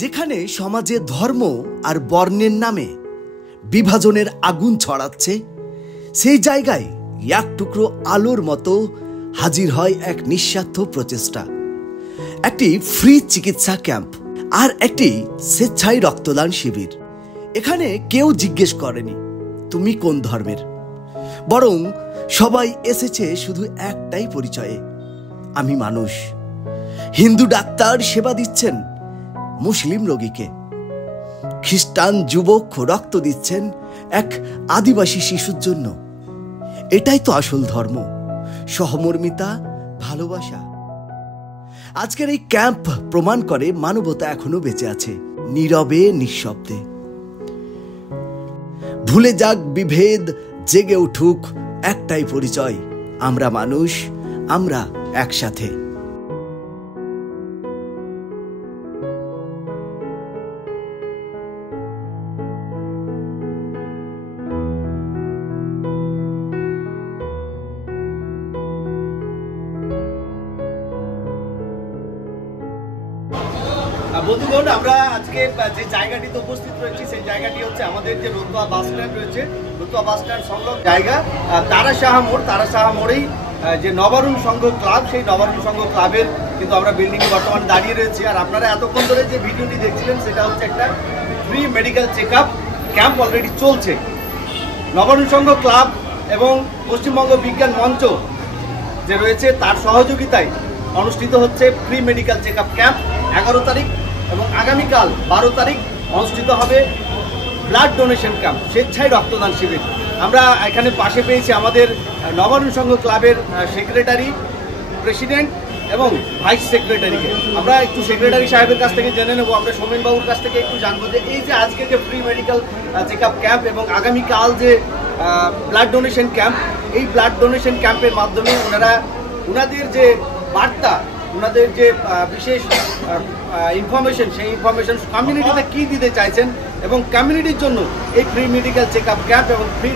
যেখানে সমাজে ধর্ম আর বর্ণের নামে বিভাজনের আগুন ছড়াচ্ছে, সেই জায়গায় এক টুকরো আলোর মতো হাজির হয় এক নিঃস্বার্থ প্রচেষ্টা, একটি ফ্রি চিকিৎসা ক্যাম্প আর একটি স্বেচ্ছায় রক্তদান শিবির। এখানে কেউ জিজ্ঞেস করেনি তুমি কোন ধর্মের, বরং সবাই এসেছে শুধু একটাই পরিচয়ে, আমি মানুষ। হিন্দু ডাক্তার সেবা দিচ্ছেন মুসলিম রোগীকে, খ্রিস্টান যুবক রক্ত দিচ্ছেন এক আদিবাসী শিশুর জন্য। এটাই তো আসল ধর্ম, সহমর্মিতা, ভালোবাসা। আজকের এই ক্যাম্প প্রমাণ করে মানবতা এখনো বেঁচে আছে, নীরবে নিঃশব্দে। ভুলে যাক বিভেদ, জেগে উঠুক একটাই পরিচয়, আমরা মানুষ, আমরা একসাথে। বন্ধুগণ, আমরা আজকে যে জায়গাটিতে উপস্থিত রয়েছি সেই জায়গাটি হচ্ছে আমাদের যে রতুয়া বাস স্ট্যান্ড রয়েছে, রতুয়া বাস স্ট্যান্ড সংলগ্ন জায়গা তারাসাহা মোড়। তারাসাহা মোড়েই যে নবারুণ সংঘ ক্লাব, সেই নবারুণ সংঘ ক্লাবের কিন্তু আমরা বিল্ডিংয়ে বর্তমানে দাঁড়িয়ে রয়েছি। আর আপনারা এতক্ষণ ধরে যে ভিডিওটি দেখছিলেন সেটা হচ্ছে একটা free medical check up camp already চলছে। নবারুণ সংঘ ক্লাব এবং পশ্চিমবঙ্গ বিজ্ঞান মঞ্চ যে রয়েছে তার সহযোগিতায় অনুষ্ঠিত হচ্ছে free medical check up camp. 11 তারিখ এবং আগামীকাল 12 তারিখ অনুষ্ঠিত হবে ব্লাড ডোনেশন ক্যাম্প, স্বেচ্ছায় রক্তদান শিবির। আমরা এখানে পাশে পেয়েছি আমাদের নবারুণ সংঘ ক্লাবের সেক্রেটারি, প্রেসিডেন্ট এবং ভাইস সেক্রেটারিকে। আমরা একটু সেক্রেটারি সাহেবের কাছ থেকে জেনে নেব, আমরা সোমেনবাবুর কাছ থেকে একটু জানবো যে এই যে আজকে যে free medical check up camp এবং আগামীকাল যে ব্লাড ডোনেশন ক্যাম্প, এই ব্লাড ডোনেশন ক্যাম্পের মাধ্যমে ওনাদের যে বার্তা, ওনাদের যে বিশেষ ইনফরমেশন, সেই ইনফরমেশন কমিউনিটিতে কী দিতে চাইছেন এবং কমিউনিটির জন্য এই free medical check up camp এবং ফ্রি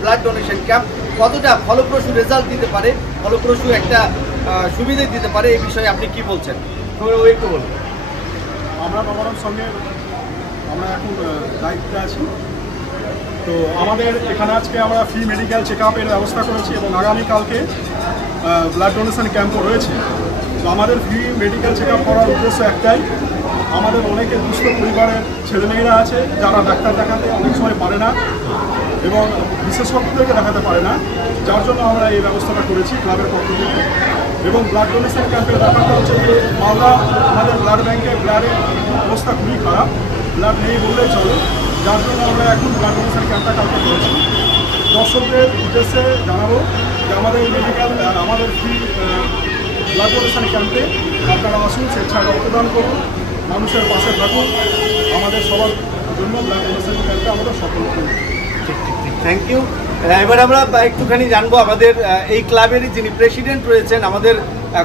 ব্লাড ডোনেশন ক্যাম্প কতটা ফলপ্রসূ রেজাল্ট দিতে পারে, ফলপ্রসূ একটা সুবিধা দিতে পারে, এই বিষয়ে আপনি কি বলছেন একটু বলুন। আমরা নবারুণ সঙ্গে আমরা এখন দায়িত্বে আছি, তো আমাদের এখানে আজকে আমরা ফ্রি মেডিকেল চেক আপের ব্যবস্থা করেছি এবং আগামীকালকে ব্লাড ডোনেশন ক্যাম্পও রয়েছে। তো আমাদের ফ্রি মেডিকেল চেক আপ করার উদ্দেশ্য একটাই, আমাদের অনেকে দুস্থ পরিবারের ছেলেমেয়েরা আছে যারা ডাক্তার দেখাতে অনেক সময় পারে না এবং বিশেষজ্ঞদেরকে দেখাতে পারে না, যার জন্য আমরা এই ব্যবস্থাটা করেছি ক্লাবের পক্ষ থেকে। এবং ব্লাড ডোনেশন ক্যাম্পের ব্যাপারটা হচ্ছে যে মালদা আমাদের ব্লাড ব্যাঙ্কে ব্লাডের অবস্থা খুবই খারাপ, ব্লাড নেই বললেই চলে, যার জন্য আমরা এখন ব্লাড ডোনেশন ক্যাম্পটা কালকে করেছি। দর্শকদের উদ্দেশ্যে জানাবো যে আমাদের মেডিকেল আমাদের ফ্রি ব্লাড ডোনেশন ক্যাম্পে আপনারা আসুন, স্বেচ্ছায় রক্তদান করুন, মানুষের পাশে থাকুন, আমাদের সবার জন্য ব্লাড ডোনেশন ক্যাম্পে আমাদের সফল করুন। Thank you. এবার আমরা একটুখানি জানবো আমাদের এই ক্লাবেরই যিনি প্রেসিডেন্ট রয়েছেন, আমাদের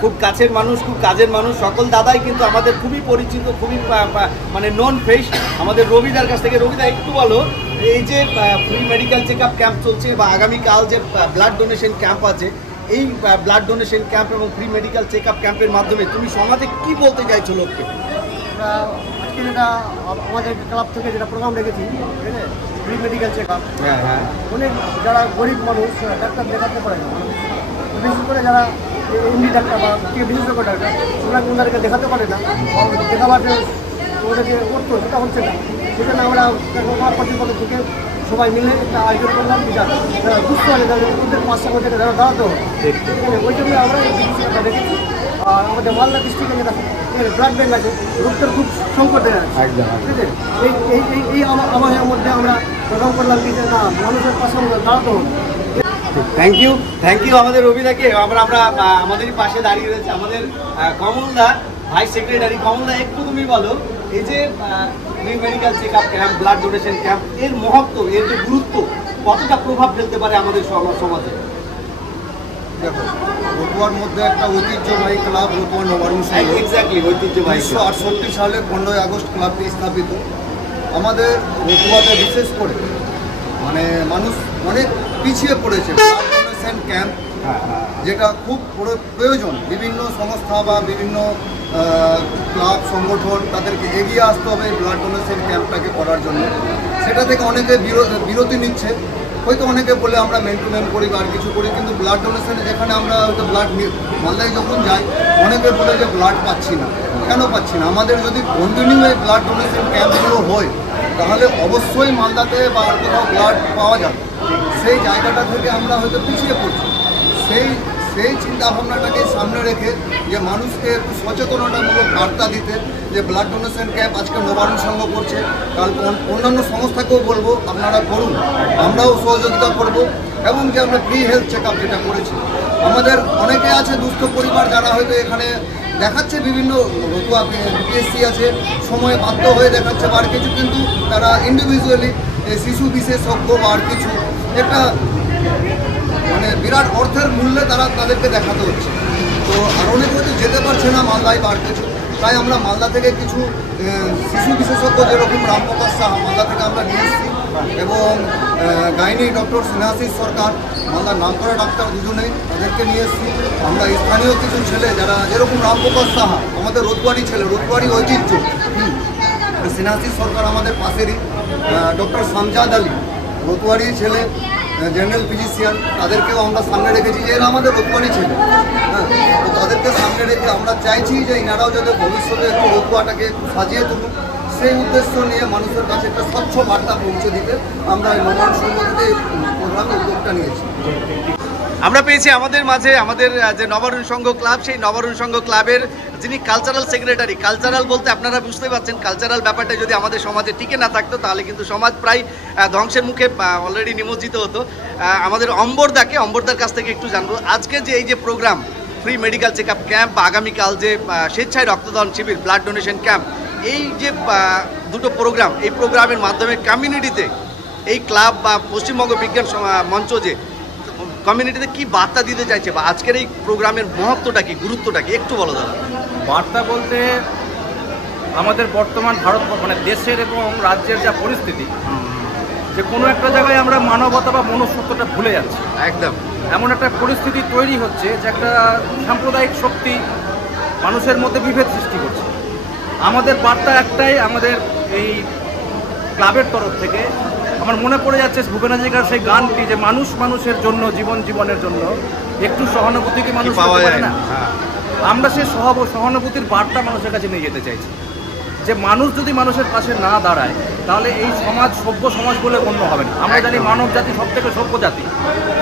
খুব কাছের মানুষ, খুব কাজের মানুষ, সকল দাদাই কিন্তু আমাদের খুবই পরিচিত, খুবই মানে নন ফেস, আমাদের রবিদার কাছ থেকে। রবিদা, একটু বলো এই যে free medical check up camp চলছে বা আগামীকাল যে ব্লাড ডোনেশন ক্যাম্প আছে, এই ব্লাড ডোনেশন ক্যাম্প এবং ফ্রি মেডিকেল চেক আপ ক্যাম্পের মাধ্যমে তুমি সমাজে কি বলতে চাইছো লোককে? আজকে যেটা আমাদের ক্লাব থেকে যেটা প্রোগ্রাম রেখেছি, ফ্রি মেডিকেল চেক আপ, অনেক যারা গরিব মানুষ ডাক্তার দেখাতে পারে না, বিশেষ করে যারা এমনি ডাক্তার বা বিশেষজ্ঞ ডাক্তার, ওনাদেরকে দেখাতে পারে না, দেখাবার ওদের যে করতো সেটা হচ্ছে না। সেখানে আমরা কর্তৃপক্ষ থেকে সবাই মিলে একটা আয়োজন করলাম, যারা বুঝতে পারে ওদের পাঁচশো থেকে যারা দাঁড়াতে হবে, ওই জন্য আমরা এই চিকিৎসাটা রেখেছি। আর আমাদের মালদা ডিস্ট্রিক্টে যেটা ব্লাড ব্যাঙ্ক আছে, রক্তের খুব সংকট আছে, ঠিক আছে। এই আবহাওয়ার মধ্যে আমরা প্রোগ্রাম করলাম কি যে না, মানুষের পাশে আমাদের দাঁড়াতে হবে। থ্যাংক ইউ আমাদের রবিদাকে। আমরা আমাদেরই পাশে দাঁড়িয়ে রয়েছে আমাদের কমলদা, ভাইস সেক্রেটারি। কমলদা, একটু তুমি বলো এই যে free medical check up camp, blood donation camp, এর মহত্ব, এর যে গুরুত্ব, কতটা প্রভাব ফেলতে পারে আমাদের সমাজে? দেখো, রতুয়ার মধ্যে একটা ঐতিহ্যবাহী ক্লাব রতুয়া নবারুণ সংঘ, এক্স্যাক্টলি ঐতিহ্যবাহী। 1968 সালে 15ই আগস্ট ক্লাবটি স্থাপিত। আমাদের রতুয়াতে বিশেষ করে মানে মানুষ অনেক পিছিয়ে পড়েছে, ব্লাড ডোনেশন ক্যাম্প যেটা খুব প্রয়োজন। বিভিন্ন সংস্থা বা বিভিন্ন ক্লাব সংগঠন তাদেরকে এগিয়ে আসতে হবে ব্লাড ডোনেশন ক্যাম্পটাকে করার জন্য। সেটা থেকে অনেকে বিরতি নিচ্ছে, হয়তো অনেকে বলে আমরা মেন টু মেন করি বা আর কিছু করি, কিন্তু ব্লাড ডোনেশনে যেখানে আমরা হয়তো ব্লাড মালদায় যখন যাই অনেকে বলে যে ব্লাড পাচ্ছি না। কেন পাচ্ছি না? আমাদের যদি কন্টিনিউ এই ব্লাড ডোনেশন ক্যাম্পগুলো হয় তাহলে অবশ্যই মালদাতে বা আর কোথাও ব্লাড পাওয়া যাবে। সেই জায়গাটা থেকে আমরা হয়তো পিছিয়ে পড়ছি। সেই চিন্তাভাবনাটাকে সামনে রেখে যে মানুষকে একটু সচেতনতামূলক বার্তা দিতে, যে ব্লাড ডোনেশন ক্যাম্প আজকে নবারুণ সংঘ করছে, কালকে অন্যান্য সংস্থাকেও বলবো আপনারা করুন, আমরাও সহযোগিতা করব। এবং যে আমরা ফ্রি হেলথ চেক আপ যেটা করেছি, আমাদের অনেকে আছে দুস্থ পরিবার যারা হয়তো এখানে দেখাচ্ছে বিভিন্ন রতুয়া পিএসসি আছে, সময়ে বাধ্য হয়ে দেখাচ্ছে বা আর কিছু, কিন্তু তারা ইন্ডিভিজুয়ালি শিশু বিশেষজ্ঞ বা আর কিছু একটা মানে বিরাট অর্থের মূল্যে তাদেরকে দেখাতে হচ্ছে। তো আর অনেক হয়তো যেতে পারছে না মালদায় বা কিছু, তাই আমরা মালদা থেকে কিছু শিশু বিশেষজ্ঞ যেরকম রামপ্রকাশ সাহা মালদা থেকে আমরা নিয়ে এসেছি, এবং গাইনি ডক্টর স্নেহাশিস সরকার, মালদার নামকরা ডাক্তার দুজনেই, তাদেরকে নিয়ে এসেছি। আমরা স্থানীয় কিছু ছেলে যারা যেরকম রামপ্রকাশ সাহা আমাদের রোতবাড়ি ছেলে, রোতবাড়ি ঐতিহ্য, স্নেহাশিস সরকার আমাদের পাশেরই, ডক্টর সামজাদ আলী রোতবাড়ি ছেলে, জেনারেল ফিজিশিয়ান, তাদেরকেও আমরা সামনে রেখেছি যে এরা আমাদের রতুয়ারি ছেলে। হ্যাঁ, তো তাদেরকে সামনে রেখে আমরা চাইছি যে এনারাও যাতে ভবিষ্যতে একটু রতুয়াটাকে সাজিয়ে তুলুক, সেই উদ্দেশ্য নিয়ে মানুষের কাছে একটা স্বচ্ছ বার্তা পৌঁছে দিতে আমরা এই নবারুণ সংঘ থেকে প্রোগ্রামে উদ্যোগটা নিয়েছি। আমরা পেয়েছি আমাদের মাঝে আমাদের যে নবারুণ সংঘ ক্লাব, সেই নবারুণ সংঘ ক্লাবের যিনি কালচারাল সেক্রেটারি। কালচারাল বলতে আপনারা বুঝতে পারছেন, কালচারাল ব্যাপারটা যদি আমাদের সমাজে টিকে না থাকতো তাহলে কিন্তু সমাজ প্রায় ধ্বংসের মুখে অলরেডি নিমজ্জিত হতো। আমাদের অম্বরদার কাছ থেকে একটু জানবো আজকে যে এই যে programme free medical check up camp বা আগামীকাল যে স্বেচ্ছায় রক্তদান শিবির ব্লাড ডোনেশন ক্যাম্প, এই যে দুটো প্রোগ্রাম, এই প্রোগ্রামের মাধ্যমে কমিউনিটিতে এই ক্লাব বা পশ্চিমবঙ্গ বিজ্ঞান মঞ্চ যে কমিউনিটিতে কি বার্তা দিতে চাইছে বা আজকের এই প্রোগ্রামের মহত্বটা কি, গুরুত্বটা কি, একটু বলো দাদা। বার্তা বলতে আমাদের বর্তমান ভারত মানে দেশের এবং রাজ্যের যা পরিস্থিতি, যে কোনো একটা জায়গায় আমরা মানবতা বা মনুষ্যত্বটা ভুলে যাচ্ছি। একদম এমন একটা পরিস্থিতি তৈরি হচ্ছে যে একটা সাম্প্রদায়িক শক্তি মানুষের মধ্যে বিভেদ সৃষ্টি করছে। আমাদের বার্তা একটাই, আমাদের এই ক্লাবের তরফ থেকে আমার মনে পড়ে যাচ্ছে ভূপেন হাজরিকার সেই গানটি, যে মানুষ মানুষের জন্য, জীবনের জন্য একটু সহানুভূতি কি মানুষ পাওয়া যায় না। আমরা সেই সহানুভূতির বার্তা মানুষের কাছে নিয়ে যেতে চাইছি, যে মানুষ যদি মানুষের পাশে না দাঁড়ায় তাহলে এই সমাজ সভ্য সমাজ বলে গণ্য হবে না। আমরা জানি মানব জাতি সব থেকে সভ্য জাতি,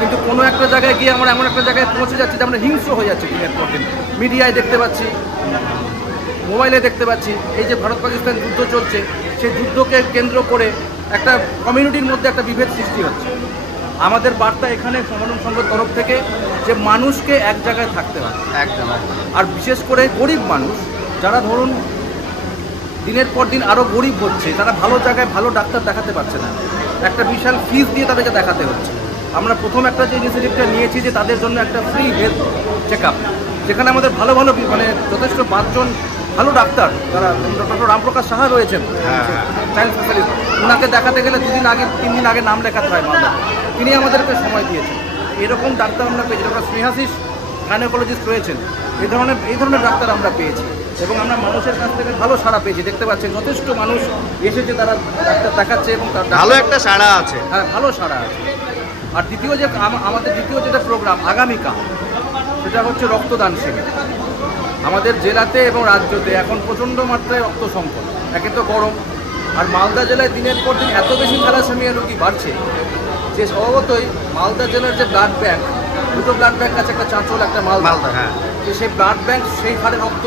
কিন্তু কোনো একটা জায়গায় গিয়ে আমরা এমন একটা জায়গায় পৌঁছে যাচ্ছি যে আমরা হিংস্র হয়ে যাচ্ছি দিনের পর দিন। মিডিয়ায় দেখতে পাচ্ছি, মোবাইলে দেখতে পাচ্ছি, এই যে ভারত পাকিস্তান যুদ্ধ চলছে, সেই যুদ্ধকে কেন্দ্র করে একটা কমিউনিটির মধ্যে একটা বিভেদ সৃষ্টি হচ্ছে। আমাদের বার্তা এখানে নবারুণ সংঘের তরফ থেকে যে মানুষকে এক জায়গায় থাকতে হবে, একদম, আর বিশেষ করে গরিব মানুষ যারা ধরুন দিনের পর দিন আরও গরিব হচ্ছে, তারা ভালো জায়গায় ভালো ডাক্তার দেখাতে পারছে না, একটা বিশাল ফিস দিয়ে তাদেরকে দেখাতে হচ্ছে। আমরা প্রথম একটা যে ইনিশিয়েটিভটা নিয়েছি যে তাদের জন্য একটা ফ্রি হেলথ চেক আপ, যেখানে আমাদের ভালো মানে যথেষ্ট 5 জন ভালো ডাক্তার, যারা ডক্টর রামপ্রকাশ সাহা রয়েছেন চাইল্ড স্পেশালিস্ট, ওনাকে দেখাতে গেলে 3 দিন আগে নাম লেখাতে হয় মালদা, তিনি আমাদেরকে সময় দিয়েছেন। এরকম ডাক্তার আমরা পেয়েছি, ডক্টর স্নেহাশিস গাইনোকোলজিস্ট রয়েছেন, এই ধরনের ডাক্তার আমরা পেয়েছি, এবং আমরা মানুষের কাছ থেকে ভালো সাড়া পেয়েছি। দেখতে পাচ্ছেন যথেষ্ট মানুষ এসেছে, তারা ডাক্তার দেখাচ্ছে এবং ভালো একটা সাড়া আছে। হ্যাঁ, ভালো সাড়া আছে। আর আমাদের দ্বিতীয় যেটা প্রোগ্রাম আগামীকাল, সেটা হচ্ছে রক্তদান শিবির। আমাদের জেলাতে এবং রাজ্যতে এখন প্রচণ্ড মাত্রায় রক্ত সংকট, একে তো গরম, আর মালদা জেলায় দিনের পর দিন এত বেশি থ্যালাসেমিয়া রোগী বাড়ছে যে স্বভাবতই মালদা জেলার যে ব্লাড ব্যাংক, দুটো ব্লাড ব্যাংক আছে, একটা চাঁচল, একটা মালদা, হ্যাঁ, যে সেই ব্লাড ব্যাংক সেই হারে রক্ত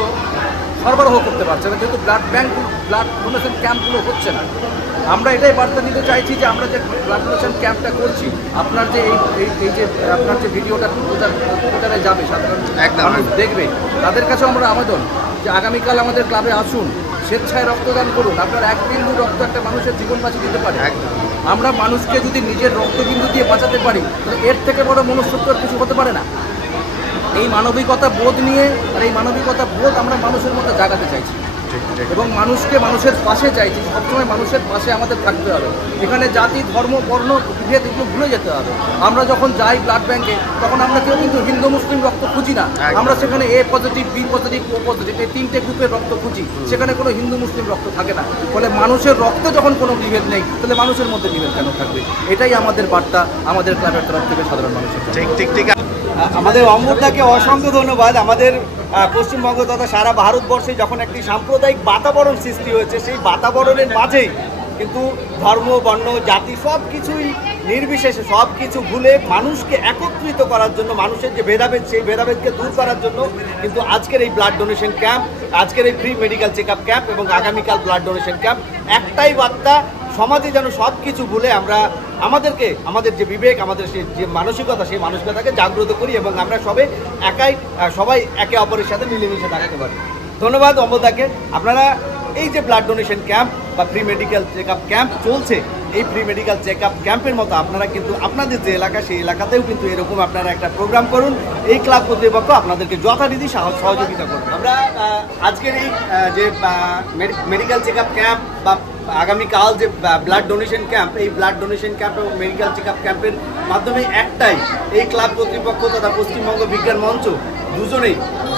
সরবরাহ করতে পারছে না, যেহেতু ব্লাড ডোনেশন ক্যাম্পগুলো হচ্ছে না। আমরা এটাই বার্তা দিতে চাইছি যে আমরা যে ব্লাড ডোনেশন ক্যাম্পটা করছি, আপনার যে এই যে আপনার যে ভিডিওটা প্রচারে যাবে, সাধারণ মানুষ দেখবে, তাদের কাছে আমরা আবেদন যে আগামীকাল আমাদের ক্লাবে আসুন, স্বেচ্ছায় রক্তদান করুন। আপনার 1 বিন্দু রক্ত একটা মানুষের জীবন বাঁচিয়ে দিতে পারে। আমরা মানুষকে যদি নিজের রক্তবিন্দু দিয়ে বাঁচাতে পারি, তাহলে এর থেকে বড় মনুষ্যত্বের কিছু হতে পারে না। এই মানবিকতা বোধ নিয়ে, আর এই মানবিকতা বোধ আমরা মানুষের মধ্যে জাগাতে চাইছি। এবং মানুষকে মানুষের পাশে চাইছি, সবসময় মানুষের পাশে আমাদের থাকতে হবে। এখানে জাতি ধর্ম বর্ণ বিভেদ এগুলো ভুলে যেতে হবে। আমরা যখন যাই ব্লাড ব্যাঙ্কে তখন আমরা কেউ কিন্তু হিন্দু মুসলিম রক্ত খুঁজি না, আমরা সেখানে A positive B positive O positive এই 3টে গ্রুপের রক্ত খুঁজি, সেখানে কোনো হিন্দু মুসলিম রক্ত থাকে না। ফলে মানুষের রক্তে যখন কোনো বিভেদ নেই তাহলে মানুষের মধ্যে বিভেদ কেন থাকবে? এটাই আমাদের বার্তা আমাদের ক্লাবের তরফ থেকে সাধারণ মানুষের। ঠিক আমাদের অমরদাকে অসংখ্য ধন্যবাদ। আমাদের পশ্চিমবঙ্গ তথা সারা ভারতবর্ষে যখন একটি সাম্প্রদায়িক বাতাবরণ সৃষ্টি হয়েছে, সেই বাতাবরণের মাঝেই কিন্তু ধর্ম বর্ণ জাতি সব কিছুই নির্বিশেষে সব কিছু ভুলে মানুষকে একত্রিত করার জন্য, মানুষের যে ভেদাভেদ সেই ভেদাভেদকে দূর করার জন্য কিন্তু আজকের এই ব্লাড ডোনেশন ক্যাম্প, আজকের এই free medical check up camp এবং আগামীকাল ব্লাড ডোনেশন ক্যাম্প। একটাই বার্তা, সমাজে যেন সব কিছু ভুলে আমরা আমাদের যে বিবেক, আমাদের যে মানসিকতা, সেই মানসিকতাকে জাগ্রত করি এবং আমরা সবাই একে অপরের সাথে মিলেমিশে থাকতে পারি। ধন্যবাদ অমরদাকে। আপনারা এই যে ব্লাড ডোনেশন ক্যাম্প বা free medical check up camp চলছে, এই ফ্রি মেডিকেল চেক আপ ক্যাম্পের মতো আপনারা কিন্তু আপনাদের যে এলাকা সেই এলাকাতেও কিন্তু এরকম আপনারা একটা প্রোগ্রাম করুন। এই ক্লাব কর্তৃপক্ষ আপনাদেরকে যথারীতি সহযোগিতা করবে। আমরা আজকের এই যে মেডিকেল চেক আপ ক্যাম্প বা আগামীকাল যে ব্লাড ডোনেশন ক্যাম্প, এই ব্লাড ডোনেশন ক্যাম্প এবং মেডিকেল চেক আপ ক্যাম্পের মাধ্যমে একটাই এই ক্লাব কর্তৃপক্ষ তথা পশ্চিমবঙ্গ বিজ্ঞান মঞ্চ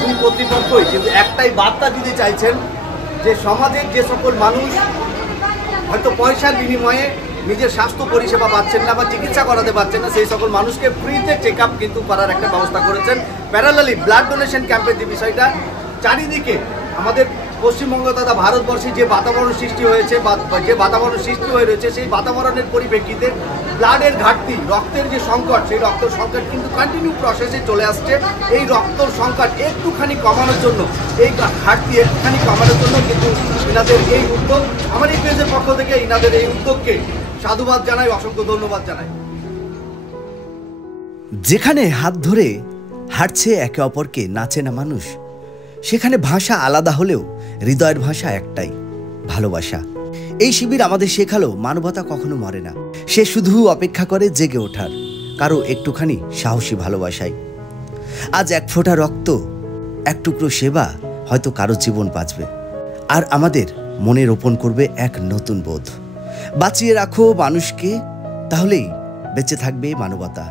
দুই কর্তৃপক্ষই কিন্তু একটাই বার্তা দিতে চাইছেন যে সমাজের যে সকল মানুষ হয়তো পয়সার বিনিময়ে নিজের স্বাস্থ্য পরিষেবা পাচ্ছেন না বা চিকিৎসা করাতে পারছেন না, সেই সকল মানুষকে ফ্রিতে চেক আপ কিন্তু করার একটা ব্যবস্থা করেছেন। প্যারালালি ব্লাড ডোনেশন ক্যাম্পের যে বিষয়টা, চারিদিকে আমাদের পশ্চিমবঙ্গ তথা ভারতবর্ষে যে বাতাবরণ সৃষ্টি হয়েছে বা যে বাতাবরণ সৃষ্টি হয়ে রয়েছে, সেই বাতাবরণের পরিপ্রেক্ষিতে ব্লাডের ঘাটতি, রক্তের যে সংকট, সেই রক্তের সংকট কিন্তু কন্টিনিউ প্রসেসে চলে আসছে। এই রক্তর সংকট একটুখানি কমানোর জন্য, এই ঘাটতি একটুখানি কমানোর জন্য কিন্তু ইনাদের এই উদ্যোগ, আমার এই পেজের পক্ষ থেকে ইনাদের এই উদ্যোগকে সাধুবাদ জানাই, অসংখ্য ধন্যবাদ জানাই। যেখানে হাত ধরে হাঁটছে একে অপরকে নাচে না মানুষ, সেখানে ভাষা আলাদা হলেও হৃদয়ের ভাষা একটাই, ভালোবাসা। এই শিবির আমাদের শেখালো মানবতা কখনো মরে না, সে শুধু অপেক্ষা করে জেগে ওঠার কারো একটুখানি সাহসী ভালোবাসায়। আজ এক ফোঁটা রক্ত, এক টুকরো সেবা হয়তো কারো জীবন বাঁচবে, আর আমাদের মনে রোপণ করবে এক নতুন বোধ। বাঁচিয়ে রাখো মানুষকে, তাহলেই বেঁচে থাকবে মানবতা।